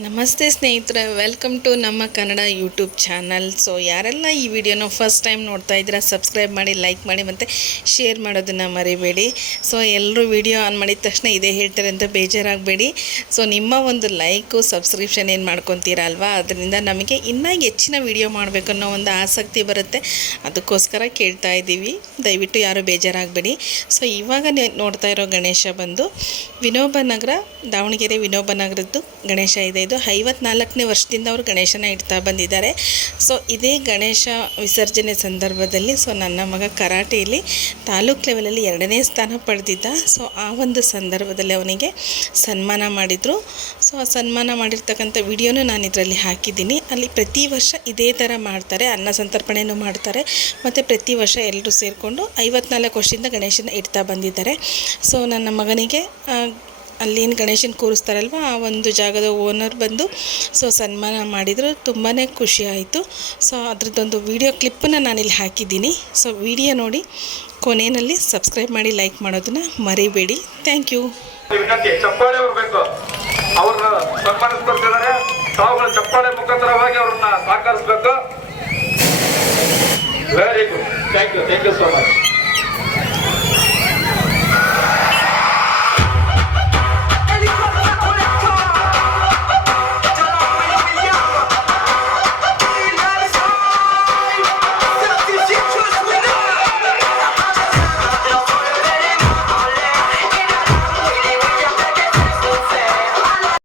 ನಮಸ್ತೆ ಸ್ನೇಹಿತರೆ welcome to ನಮ್ಮ ಕನ್ನಡ ಯೂಟ್ಯೂಬ್ ಚಾನಲ್ ಸೊ ಯಾರೆಲ್ಲ ಈ ವಿಡಿಯೋನ ಫಸ್ಟ್ ಟೈಮ್ ನೋಡ್ತಾ ಇದ್ದೀರಾ ಸಬ್ಸ್ಕ್ರೈಬ್ ಮಾಡಿ ಲೈಕ್ ಮಾಡಿ ಮತ್ತು ಶೇರ್ ಮಾಡೋದನ್ನು ಮರಿಬೇಡಿ. ಸೊ ಎಲ್ಲರೂ ವಿಡಿಯೋ ಆನ್ ಮಾಡಿದ ತಕ್ಷಣ ಇದೇ ಹೇಳ್ತಾರೆ ಅಂತ ಬೇಜಾರಾಗಬೇಡಿ. ಸೊ ನಿಮ್ಮ ಒಂದು ಲೈಕು ಸಬ್ಸ್ಕ್ರಿಪ್ಷನ್ ಏನು ಮಾಡ್ಕೊತೀರಾ ಅಲ್ವಾ? ಅದರಿಂದ ನಮಗೆ ಇನ್ನೂ ಹೆಚ್ಚಿನ ವಿಡಿಯೋ ಮಾಡಬೇಕನ್ನೋ ಒಂದು ಆಸಕ್ತಿ ಬರುತ್ತೆ. ಅದಕ್ಕೋಸ್ಕರ ಕೇಳ್ತಾ ಇದ್ದೀವಿ. ದಯವಿಟ್ಟು ಯಾರೂ ಬೇಜಾರಾಗಬೇಡಿ. ಸೊ ಇವಾಗ ನೋಡ್ತಾ ಇರೋ ಗಣೇಶ ಬಂದು ವಿನೋಬ ನಗರ ದಾವಣಗೆರೆ ವಿನೋಬ ನಗರದ್ದು ಗಣೇಶ ಇದೆ. ಇದು ಐವತ್ನಾಲ್ಕನೇ ವರ್ಷದಿಂದ ಅವರು ಗಣೇಶನ ಇಡ್ತಾ ಬಂದಿದ್ದಾರೆ. ಸೊ ಇದೇ ಗಣೇಶ ವಿಸರ್ಜನೆ ಸಂದರ್ಭದಲ್ಲಿ ಸೊ ನನ್ನ ಮಗ ಕರಾಟೆಯಲ್ಲಿ ತಾಲೂಕ್ ಲೆವೆಲಲ್ಲಿ ಎರಡನೇ ಸ್ಥಾನ ಪಡೆದಿದ್ದ. ಸೊ ಆ ಒಂದು ಸಂದರ್ಭದಲ್ಲಿ ಅವನಿಗೆ ಸನ್ಮಾನ ಮಾಡಿದರು. ಸೊ ಆ ಸನ್ಮಾನ ಮಾಡಿರ್ತಕ್ಕಂಥ ವಿಡಿಯೋನು ನಾನು ಇದರಲ್ಲಿ ಹಾಕಿದ್ದೀನಿ. ಅಲ್ಲಿ ಪ್ರತಿ ವರ್ಷ ಇದೇ ಥರ ಮಾಡ್ತಾರೆ, ಅನ್ನ ಸಂತರ್ಪಣೆಯನ್ನು ಮಾಡ್ತಾರೆ. ಮತ್ತು ಪ್ರತಿ ವರ್ಷ ಎಲ್ಲರೂ ಸೇರಿಕೊಂಡು ಐವತ್ನಾಲ್ಕು ವರ್ಷದಿಂದ ಗಣೇಶನ ಇಡ್ತಾ ಬಂದಿದ್ದಾರೆ. ಸೊ ನನ್ನ ಮಗನಿಗೆ ಅಲ್ಲೇನು ಗಣೇಶನ ಕೂರಿಸ್ತಾರಲ್ವ ಆ ಒಂದು ಜಾಗದ ಓನರ್ ಬಂದು ಸೊ ಸನ್ಮಾನ ಮಾಡಿದರು. ತುಂಬಾ ಖುಷಿ ಆಯಿತು. ಸೊ ಅದರದ್ದೊಂದು ವಿಡಿಯೋ ಕ್ಲಿಪ್ಪನ್ನು ನಾನಿಲ್ಲಿ ಹಾಕಿದ್ದೀನಿ. ಸೊ ವಿಡಿಯೋ ನೋಡಿ ಕೊನೆಯಲ್ಲಿ ಸಬ್ಸ್ಕ್ರೈಬ್ ಮಾಡಿ ಲೈಕ್ ಮಾಡೋದನ್ನು ಮರಿಬೇಡಿ. Thank you. ಚಪ್ಪಾಳೆ ಬರ್ಬೇಕು ಅವ್ರನ್ನ ಸನ್ಮಾನಿಸ್ಕೊಳ್ತಿದ್ದಾರೆ ತಾವುಗಳ ಚಪ್ಪಾಳೆ ಮುಖಾಂತರವಾಗಿ ಅವ್ರನ್ನ ಸಹಕರಿಸ್ಬೇಕು very good thank you thank you so much